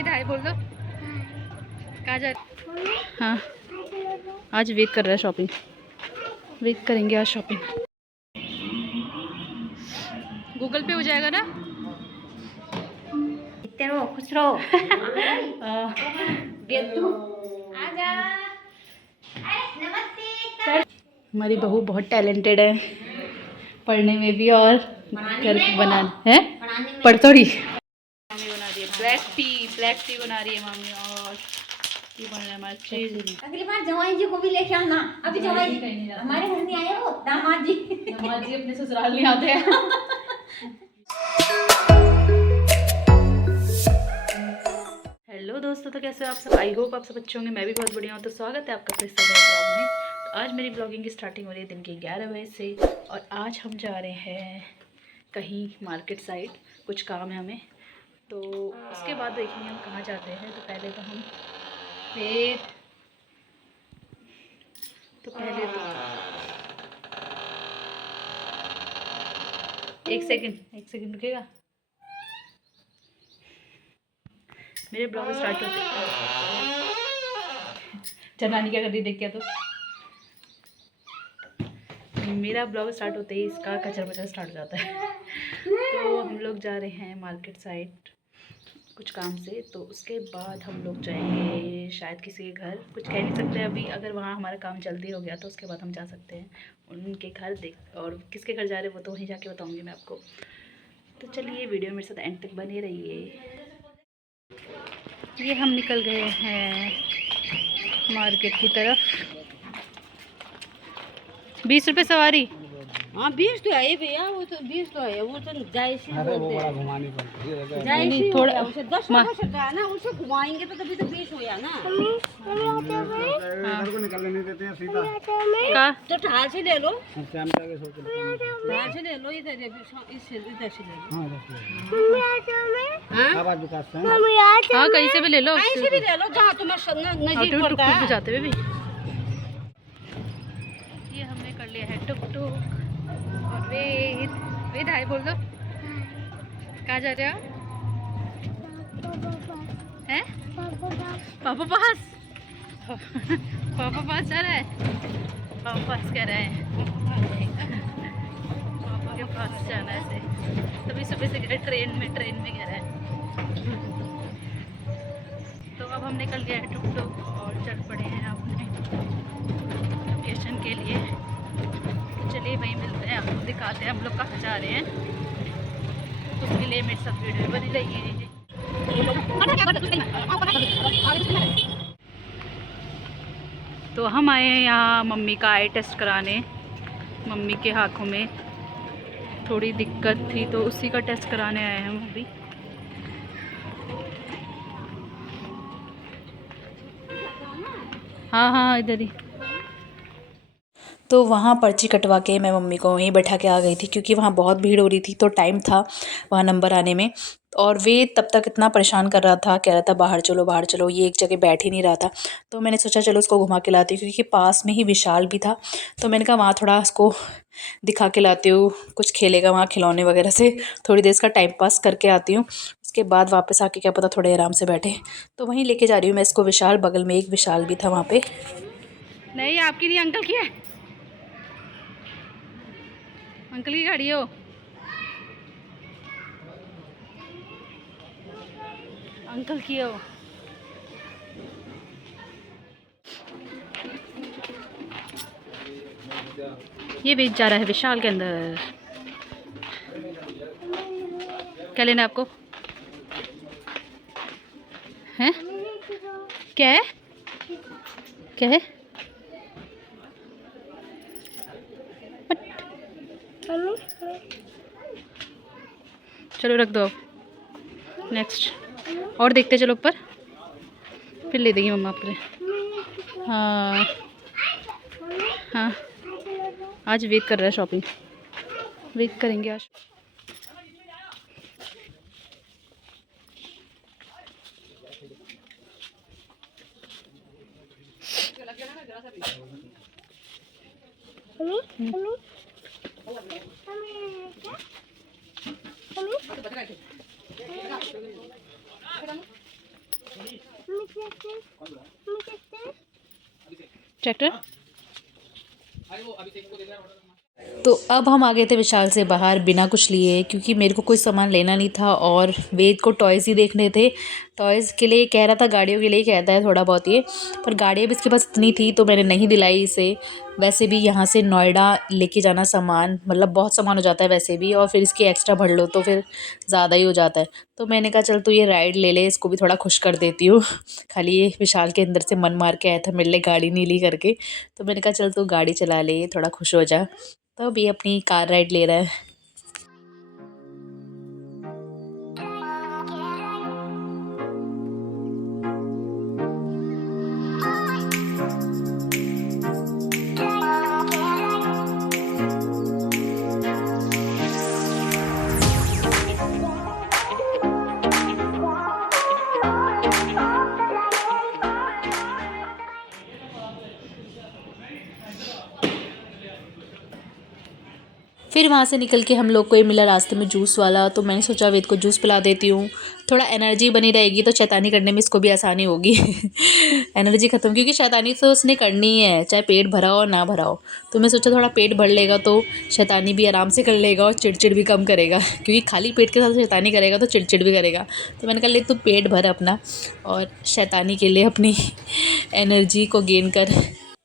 वेद हाय बोल दो। कहाँ जा? हाँ आज वेद कर रहा है शॉपिंग। वेद करेंगे आज शॉपिंग। गूगल पे हो जाएगा ना? तेरो खुश रहो। आजा। नमस्ते। हमारी बहू बहुत टैलेंटेड है पढ़ने में भी और घर बना है पढ़तोड़ी। मम्मी बना रही है ब्लैक टी बना रही है मम्मी। और ये बन रहा है हमारा चीज। अगली बार जवाई जी को भी लेके आना। अभी जवाई जी हमारे घर नहीं आए हो। दामाद जी अपने ससुराल नहीं आते हैं। हेलो दोस्तों, तो कैसे हो आप सब? आई होप आप सब अच्छे होंगे। मैं भी बहुत बढ़िया हूँ। तो स्वागत है आपका फिर से नए ब्लॉग में। तो आज मेरी ब्लॉगिंग की स्टार्टिंग हो रही है दिन के 11 बजे से। और आज हम जा रहे हैं कहीं मार्केट साइड, कुछ काम है हमें। तो उसके बाद देखेंगे हम कहाँ जाते हैं। तो पहले तो हम एक सेकंड रुकेगा। मेरे ब्लॉग स्टार्ट होते जनानी क्या कर रही देख क्या? तो मेरा ब्लॉग स्टार्ट होते ही इसका कचरा बचरा स्टार्ट हो जाता है। तो हम लोग जा रहे हैं मार्केट साइड कुछ काम से। तो उसके बाद हम लोग जाएंगे शायद किसी के घर। कुछ कह नहीं सकते अभी। अगर वहाँ हमारा काम जल्दी हो गया तो उसके बाद हम जा सकते हैं उनके घर देख। और किसके घर जा रहे हैं वो तो वहीं जाके बताऊँगी मैं आपको। तो चलिए वीडियो मेरे साथ एंड तक बने रहिए। ये हम निकल गए हैं मार्केट की तरफ। 20 रुपये सवारी। हाँ 20 तो है भैया। वो तो 20 तो है। वो तो जायसी बोलते हैं। घुमानी पड़ती है। जायसी थोड़ा उसे 10 रुपये का है ना। उसे घुमाएंगे तो तभी तो 20 हो या ना। इधर को निकलने नहीं देते हैं सीधा का तो ठाल से ले लो। ठाल से ले लो। इधर इधर से ले लो। हाँ आवाज विकास है। हाँ कहीं से भी ले लो। ऐसे भी ले लो जहाँ तुम्हें नजदीक पड़ता है। जाते हुए भी ये हमने कर लिया है टुक टुक। और वेद हाय बोल दो। कहाँ जा रहे हो? हैं? पापा पास। पापा पास जा रहा है। पापा पास कह रहा है। पापा के पास जाना है ऐसे। तभी सुबह से ट्रेन में कह रहा है। तो अब हम निकल गए हैं टुक टुक और चल पड़े हैं अपने लोकेशन के लिए। चलिए वहीं मिलते हैं, आपको दिखाते हैं हम लोग कहाँ जा रहे हैं। उसके लिए मेरे साथ वीडियो बनी रहिए। तो हम आए हैं यहाँ मम्मी का आई टेस्ट कराने। मम्मी के हाथों में थोड़ी दिक्कत थी तो उसी का टेस्ट कराने आए हैं हम अभी। हाँ इधर ही। तो वहाँ पर्ची कटवा के मैं मम्मी को वहीं बैठा के आ गई थी क्योंकि वहाँ बहुत भीड़ हो रही थी। तो टाइम था वहाँ नंबर आने में। और वे तब तक इतना परेशान कर रहा था, कह रहा था बाहर चलो। ये एक जगह बैठ ही नहीं रहा था। तो मैंने सोचा चलो उसको घुमा के लाती हूँ क्योंकि पास में ही विशाल भी था। तो मैंने कहा वहाँ थोड़ा उसको दिखा के लाती हूँ, कुछ खेलेगा वहाँ खिलौने वगैरह से। थोड़ी देर इसका टाइम पास करके आती हूँ। उसके बाद वापस आके क्या पता थोड़े आराम से बैठे। तो वहीं लेके जा रही हूँ मैं इसको विशाल। बगल में एक विशाल भी था वहाँ पे। नहीं आपकी नहीं, अंकल की है। अंकल की गाड़ी हो। अंकल की हो। ये बीच जा रहा है विशाल के अंदर। क्या लेना है आपको? हैं? क्या है? क्या है? चलो रख दो अब। नेक्स्ट और देखते चलो ऊपर, फिर ले देंगी मम्मा आपके लिए। हाँ आज वेट कर रहा है शॉपिंग। वेट करेंगे आज। ट्रैक्टर। तो अब हम आ गए थे विशाल से बाहर बिना कुछ लिए, क्योंकि मेरे को कोई सामान लेना नहीं था और वेद को टॉयज़ ही देखने थे। टॉयज़ के लिए कह रहा था, गाड़ियों के लिए कहता है थोड़ा बहुत ये, पर गाड़ी अब इसके पास इतनी थी तो मैंने नहीं दिलाई इसे। वैसे भी यहाँ से नोएडा लेके जाना सामान, मतलब बहुत सामान हो जाता है वैसे भी, और फिर इसके एक्स्ट्रा भर लो तो फिर ज़्यादा ही हो जाता है। तो मैंने कहा चल तू ये राइड ले ले, इसको भी थोड़ा खुश कर देती हूँ। खाली ये विशाल के अंदर से मन मार के आया था मेरे लिए गाड़ी नीली करके, तो मैंने कहा चल तू गाड़ी चला ले, थोड़ा खुश हो जा। तो अभी अपनी कार राइड ले रहा है। फिर वहाँ से निकल के हम लोग को ये मिला रास्ते में जूस वाला, तो मैंने सोचा वेद को जूस पिला देती हूँ, थोड़ा एनर्जी बनी रहेगी तो शैतानी करने में इसको भी आसानी होगी। एनर्जी ख़त्म, क्योंकि शैतानी तो उसने करनी ही है, चाहे पेट भरा हो ना भरा हो। तो मैं सोचा थोड़ा पेट भर लेगा तो शैतानी भी आराम से कर लेगा और चिड़चिड़ भी कम करेगा, क्योंकि खाली पेट के साथ शैतानी करेगा तो चिड़चिड़ भी करेगा। तो मैंने कहा ले तू पेट भर अपना और शैतानी के लिए अपनी एनर्जी को गेन कर।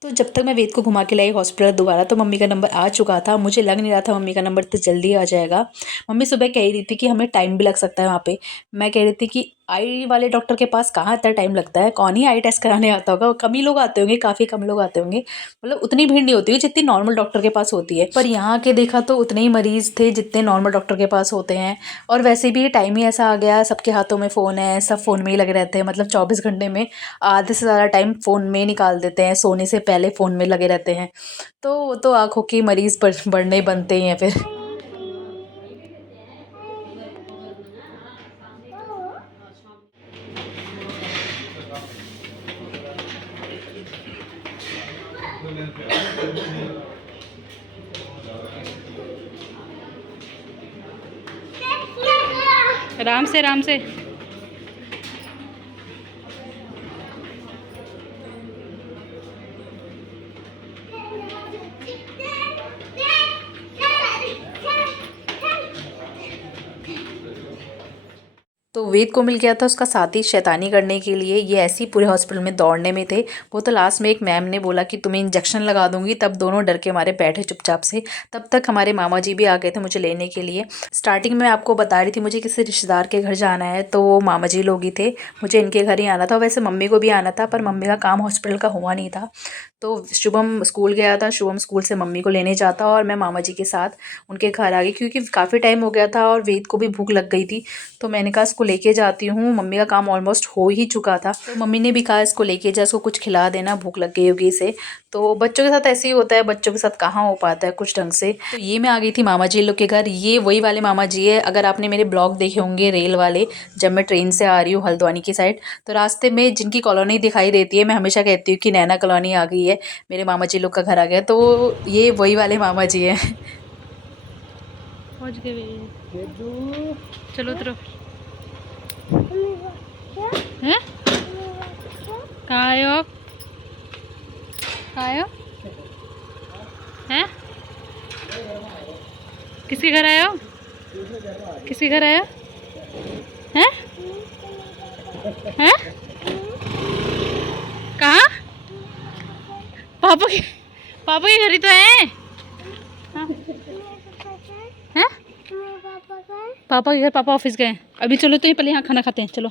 तो जब तक मैं वेद को घुमा के लाई हॉस्पिटल दोबारा, तो मम्मी का नंबर आ चुका था। मुझे लग नहीं रहा था मम्मी का नंबर तो जल्दी आ जाएगा। मम्मी सुबह कह रही थी कि हमें टाइम भी लग सकता है वहाँ पे। मैं कह रही थी कि आई वाले डॉक्टर के पास कहाँ इतना टाइम लगता है, कौन ही आई टेस्ट कराने आता होगा, कम ही लोग आते होंगे, काफ़ी कम लोग आते होंगे, मतलब उतनी भीड़ नहीं होती है जितनी नॉर्मल डॉक्टर के पास होती है। पर यहाँ के देखा तो उतने ही मरीज़ थे जितने नॉर्मल डॉक्टर के पास होते हैं। और वैसे भी टाइम ही ऐसा आ गया, सबके हाथों में फ़ोन है, सब फ़ोन में ही लगे रहते हैं, मतलब 24 घंटे में आधे से ज़्यादा टाइम फ़ोन में निकाल देते हैं, सोने से पहले फ़ोन में लगे रहते हैं। तो वो तो आँखों की मरीज़ बढ़ने बनते ही हैं फिर। आराम से आराम से। तो वेद को मिल गया था उसका साथी शैतानी करने के लिए। ये ऐसे ही पूरे हॉस्पिटल में दौड़ने में थे। वो तो लास्ट में एक मैम ने बोला कि तुम्हें इंजेक्शन लगा दूंगी, तब दोनों डर के मारे बैठे चुपचाप से। तब तक हमारे मामा जी भी आ गए थे मुझे लेने के लिए। स्टार्टिंग में आपको बता रही थी मुझे किसी रिश्तेदार के घर जाना है, तो वो मामा जी लोग ही थे, मुझे इनके घर ही आना था। वैसे मम्मी को भी आना था, पर मम्मी का काम हॉस्पिटल का हुआ नहीं था। तो शुभम स्कूल गया था, शुभम स्कूल से मम्मी को लेने जाता और मैं मामा जी के साथ उनके घर आ गई, क्योंकि काफ़ी टाइम हो गया था और वेद को भी भूख लग गई थी। तो मैंने कहा इसको लेके जाती हूँ, मम्मी का काम ऑलमोस्ट हो ही चुका था। तो मम्मी ने भी कहा इसको लेके जा, इसको कुछ खिला देना, भूख लग गई होगी इसे। तो बच्चों के साथ ऐसे ही होता है, बच्चों के साथ कहाँ हो पाता है कुछ ढंग से। तो ये मैं आ गई थी मामा जी लोग के घर। ये वही वाले मामा जी है, अगर आपने मेरे ब्लॉग देखे होंगे रेल वाले, जब मैं ट्रेन से आ रही हूँ हल्द्वानी की साइड, तो रास्ते में जिनकी कॉलोनी दिखाई देती है, मैं हमेशा कहती हूँ कि नैना कॉलोनी आ गई है, मेरे मामा जी लोग का घर आ गया। तो ये वही वाले मामा जी हैं। पहुँच गए, चलो उतरो। हैं? कहाँ आए हो आप? कहाँ आए हो? हैं? किसके घर आए हो? किसके घर आए हो? हैं? हैं? कहाँ? पापा के घर ही तो है। हाँ। हैं? पापा के घर, पापा ऑफिस गए अभी। चलो तो ये पहले यहाँ खाना खाते हैं, चलो।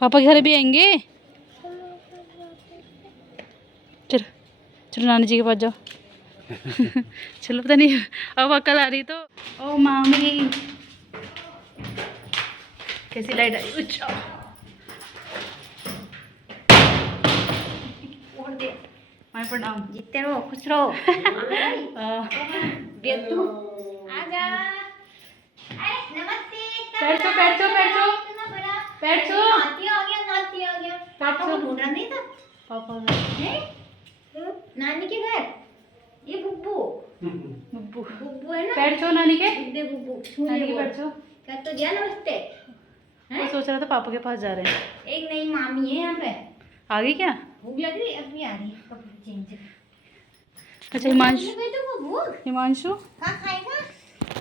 पापा के घर भी आएंगे। चलो चलो नानी जी के पास जाओ। चलो, पता नहीं अब अकल आ रही तो। ओ मामी, कैसी लाइट आई? अच्छा माय प्रणाम। जीते रहो, खुश रहो। बेटू आजा। नमस्ते। बैठ जाओ, बैठ जाओ, बैठ जाओ, बैठ जाओ। नाती आ गया, नाती आ गया। पापा को ढूंढ रहा नहीं था। पापा नानी के घर। ये बुब्बू बुब्बू बुब्बू है ना। बैठ जाओ नानी के। बुब्बे बुब्बू नानी के बैठ जाओ। क्या तो दिया नमस्ते। मैं सोच रहा था पापा के पास जा रहे हैं। एक नई मामी है यहाँ पे। आ गई क्या? भूख लग रही अभी आ रही कपड़े चेंज। अच्छा हिमांशु, तो वो भूख हिमांशु क्या खाएगा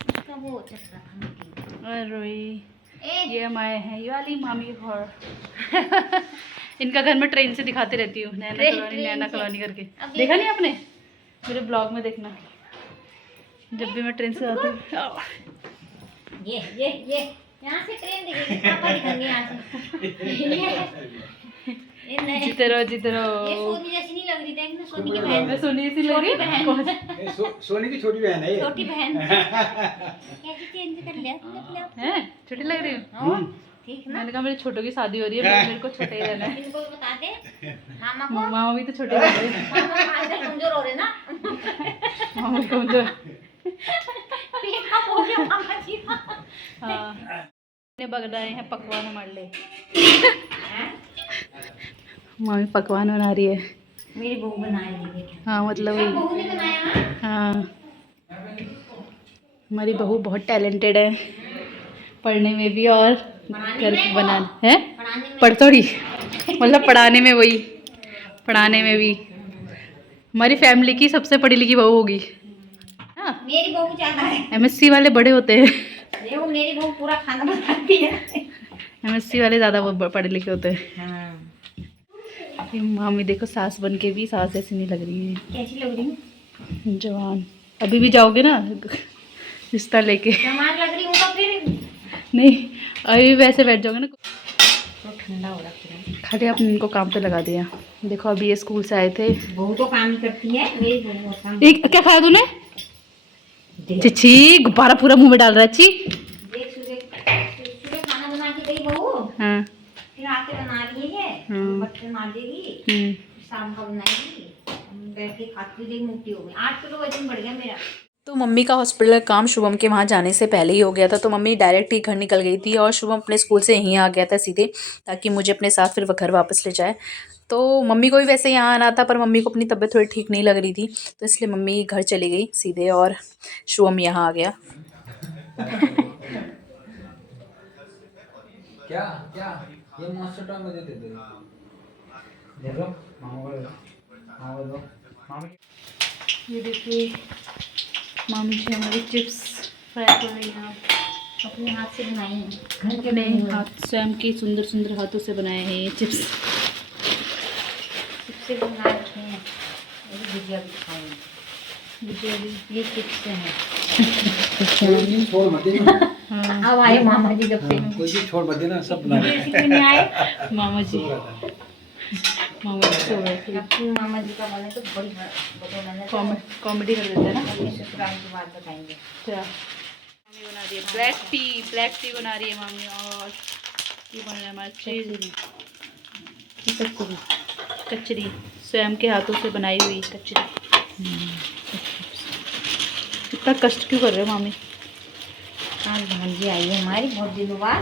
उसका वो चक्कर खाने के लिए। अरे ए ये हम आए हैं ये वाली मामी के घर। इनका घर में ट्रेन से दिखाते रहती हूँ, नैना कॉलोनी करके। अब देखा नहीं आपने? मेरे ब्लॉग में देखना, जब भी मैं ट्रेन से आती हूँ। ये यहाँ से ट्रेन दिखेगी, पापा दिखेंगे यहाँ से। ये नहीं, जीते रहो जीते रहो। ये सोनी जैसी नहीं लग रही, देख ना सोनी की बहन। मैं सोनी सी लग रही हूँ। सोनी की छोटी बहन है ये। छोटी बहन कैसे चेंज कर लिया तुमने अपने आप हैं छोटी लग रही हूँ। हाँ, ठीक ना। मैंने कहा मेरे छोटों की शादी हो रही है, मेरे को छोटे ही रहना है। इनको भी बता दे मामा को। मामा भी तो छोटे हो गए। मामा आजकल कमजोर हो रहे ना। मामा कमजोर। पेट कम हो गया मामा जी का। हाँ बग रहे हैं पकवान हमारे लिए। मामी पकवान बना रही है। मेरी बहू बना रही है। हाँ मतलब वही। बहू ने बनाया। हाँ हमारी बहू बहुत टैलेंटेड है, पढ़ने में भी और घर बनाने है। पढ़ाने में पढ़ थोड़ी, मतलब पढ़ाने में, वही पढ़ाने में भी हमारी फैमिली की सबसे पढ़ी लिखी बहू होगी। हाँ मेरी बहू ज्यादा है। MSc वाले बड़े होते हैं। देखो मेरी बहू पूरा खाना बनाती है। MSc वाले ज़्यादा पढ़े लिखे होते हैं। हाँ। ये मामी देखो सास बन के भी सास ऐसी नहीं लग रही है, कैसी लग रही हूँ? जवान। अभी भी जाओगे ना रिश्ता लेके? जवान लग रही हूँ तो फिर नहीं अभी भी वैसे बैठ जाओगे ना तो ठंडा हो रहा है। खाली आपने इनको काम पे लगा दिया। देखो अभी ये स्कूल से आए थे। बहू तो काम ही करती है, मेरी बहू बहुत काम। एक क्या खाया तूने? देख चिची गुब्बारा पूरा मुंह में डाल रहा है। ची देख सुबह खाना बना के गई बहू, हाँ फिर आके बना रही है, बर्तन मांजेगी, शाम का बनाएगी, बैठ के खाती हुई मोटी हो गई। 8 किलो वजन बढ़ गया मेरा। तो मम्मी का हॉस्पिटल का काम शुभम के वहाँ जाने से पहले ही हो गया था, तो मम्मी डायरेक्ट ही घर निकल गई थी और शुभम अपने स्कूल से यहीं आ गया था सीधे, ताकि मुझे अपने साथ फिर घर वापस ले जाए। तो मम्मी को भी वैसे यहाँ आना था, पर मम्मी को अपनी तबीयत थोड़ी ठीक नहीं लग रही थी, तो इसलिए मम्मी घर चली गई सीधे और शुभम यहाँ आ गया। क्या क्या ये मॉन्स्टर टॉय मुझे दे दो। दे दो मामा को, मामा दो मामा। ये देखिए मामी जी हमारी चिप्स फ्राई कर रही हैं। अपने हाथ से बनाई है, घर के अपने बने हुए। हाथ स्वयं के सुंदर सुंदर हाथों से बनाए हैं ये चिप्स। चिप्स बना रखे हैं, भुजिया भी खाएंगे। ये चिप्स हैं। छोड़ मत देना। हाँ अब आए मामा जी जब से। कोई चीज छोड़ मत देना, सब बना किसी को नहीं आए। मामा जी सो रहे थे। अपने मामा जी का बने तो बड़ी बनाने कॉमेडी कर देते हैं ना। ससुराल की बात बताएंगे। क्या मामी बना रही है ब्लैक टी बना रही है मामी। और ये बन रहा है हमारा चीज कचरी, स्वयं के हाथों से बनाई हुई कचरी। इतना कष्ट क्यों कर रहे हो मामी? आज भांजी आई है हमारी बहुत दिनों बाद।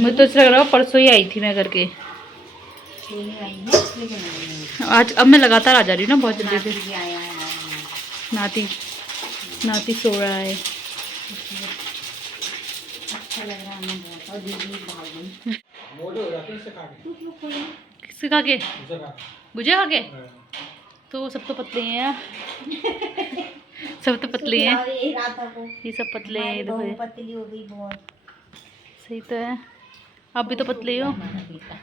मुझे तो ऐसा लग रहा है परसों ही आई थी मैं करके। छोली आई है इसलिए बनाई है। आज अब मैं लगातार आ जा रही हूँ ना बहुत जल्दी नाती से। भी आया है। नाती सो रहा है। अच्छा लग रहा है हमें बहुत। और दीदी भाग गई। मोटे हो जाते हैं इससे खा के। तू क्यों खोली? किससे खा के? उसे खा गुजे खा के? तो सब तो पतले हैं यार। सब तो पतले हैं, और यही रात को ये सब पतले हैं। हमारी देखो बहू ये पतली हो गई बहुत। सही तो है। आप भी तो पतले ही हो। हमारा बेटा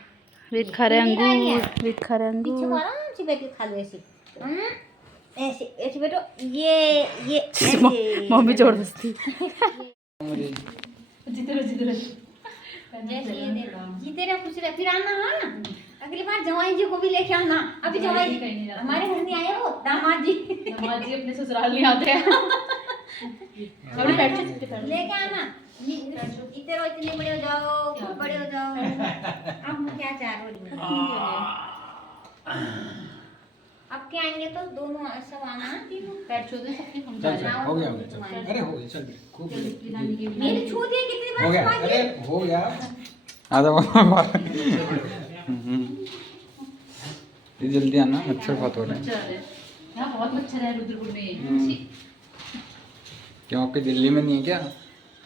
वेद खा रहे ये नहीं अंगूर, खाया। वेद खा रहे पीछे को अंगूर। आराम से बैठ के खा लो ऐसे। ऐसे ऐसे बैठो। ये ऐसे। मम्मी जबरदस्ती। मुझे जीते रहो। जैसे ये देखो जीते रहे खुश रहे। फिर आना हाँ, अगली बार जवाई जी को भी लेके आना। अभी जवाई जी कहीं नहीं जाना। हमारे घर नहीं आए, वो दामाद जी अपने ससुराल नहीं आते हैं। अपने बैठ जाओ। लेके आना। जीते रहो, इतने बड़े हो जाओ, खूब बड़े हो जाओ। अब हम क्या चाह रहे हो? अब क्या आएंगे तो दोनों सब आना, तीनों पैर छू दे सबके हम चल जा चल रहे हैं। हो गया चल। अरे हो गया चल खूब मेरे छू दिए कितनी हो बार गया। छुआ अरे दिए? हो गया आधा ये जल्दी आना, मच्छर बहुत हो रहे हैं। मच्छर है यहाँ, बहुत मच्छर है रुद्रपुर में। क्यों आपके दिल्ली में नहीं है क्या?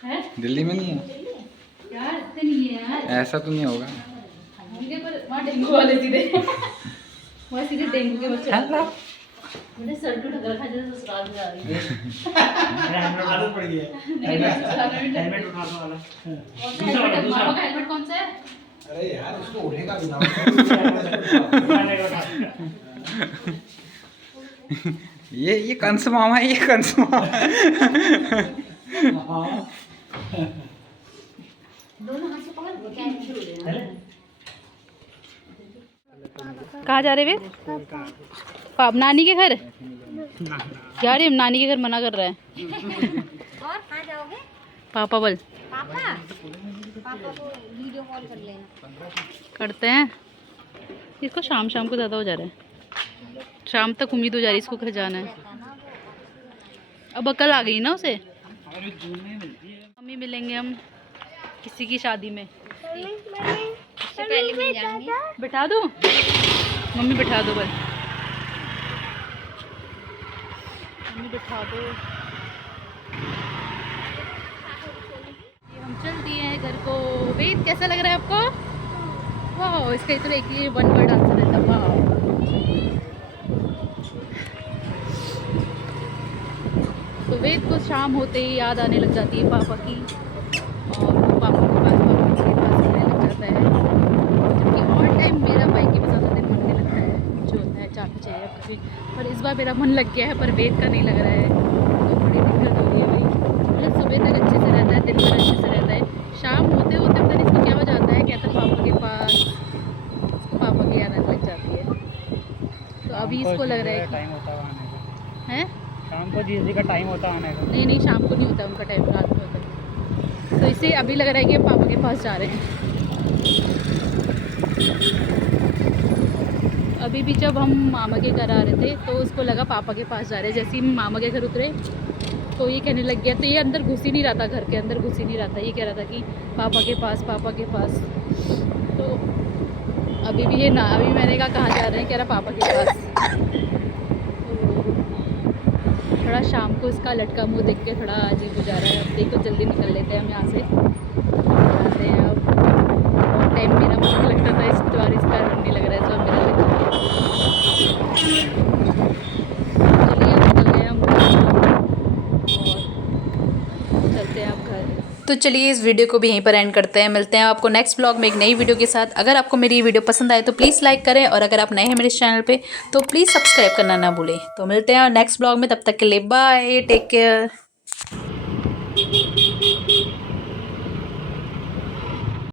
है दिल्ली में नहीं है? यार इतने नहीं है यार। ऐसा तो नहीं होगा। होंगे पर वहाँ डेंगू वाले सीधे। वहाँ सीधे डेंगू के बच्चे हेलो मैंने सर को ढक रखा जैसे ससुराल में जा रही है। आदत पड़ गई है हेलमेट उठाने वाला मामा का हेलमेट कौन सा है? अरे यार उसको उठेगा भी ना ये कंस मामा है, ये कंस मामा दोनों हाथ से पकड़ क्या है? कहाँ जा रहे वे? नानी के घर यार, ये नानी के घर मना कर रहा है। और कहाँ जाओगे? पापा बोल पापा पापा को वीडियो कॉल कर लेना। करते हैं इसको। शाम शाम को ज़्यादा हो जा रहा है, शाम तक उम्मीद हो जा रही है इसको घर जाना है। अब अकल आ गई ना उसे। मम्मी मिलेंगे हम किसी की शादी में। उससे पहले मिल जाएंगे। बिठा दो मम्मी, बिठा दो बस मम्मी, बिठा दो। ये हम चल दिए हैं घर को। वेद कैसा लग रहा है आपको? वाह, इसका इतना एक ही वन वर्ड आंसर रहता है, वाह। तो वेद को शाम होते ही याद आने लग जाती है पापा की, और वो पापा के पास आने लग जाता है। जबकि ऑल टाइम मेरा बाइक के पास आते मन नहीं लगता है, जो होता है चाहते चाहिए कभी। पर इस बार मेरा मन लग गया है, पर वेद का नहीं लग रहा है, तो बड़ी दिक्कत हो रही है भाई। मतलब सुबह तक अच्छे से रहता है, दिन भर अच्छे से रहता है, शाम होते होते पता नहीं इसको क्या हो जाता है, कहता है पापा के पास, पापा की आदत लग जाती है। तो अभी इसको लग रहा है टाइम होता है आने का, हैं? शाम को जीजी का टाइम होता है आने का। नहीं नहीं, शाम को नहीं होता उनका टाइम, रात को होता है। तो इसे अभी लग रहा है कि हम पापा के पास जा रहे हैं। अभी भी जब हम मामा के घर आ रहे थे तो उसको लगा पापा के पास जा रहे हैं। जैसे ही मामा के घर उतरे तो ये कहने लग गया, तो ये अंदर घुस ही नहीं रहा था, घर के अंदर घुस ही नहीं रहा था, ये कह रहा था कि पापा के पास, पापा के पास। तो अभी भी ये ना, अभी मैंने कहा कहाँ जा रहे हैं, कह रहा पापा के पास। तो थोड़ा शाम को इसका लटका मुँह देख के थोड़ा अजीब हो जा रहा है। अब देखो जल्दी निकल लेते हैं हम यहाँ से, जाते हैं। अब बहुत टाइम मेरा मन लगता था, इस बार इसका मन नहीं लग रहा है, तो अब मेरा लग रहा है। चलिए निकल गए हम और चलते हैं अब घर। तो चलिए इस वीडियो को भी यहीं पर एंड करते हैं। मिलते हैं आपको नेक्स्ट ब्लॉग में एक नई वीडियो के साथ। अगर आपको मेरी ये वीडियो पसंद आए तो प्लीज़ लाइक करें, और अगर आप नए हैं मेरे इस चैनल पे तो प्लीज़ सब्सक्राइब करना ना भूलें। तो मिलते हैं नेक्स्ट ब्लॉग में, तब तक के लिए बाय, टेक केयर।